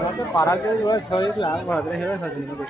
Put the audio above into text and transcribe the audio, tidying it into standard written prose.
तो पारा के जो है सही लाग भर रहे हैं सजी में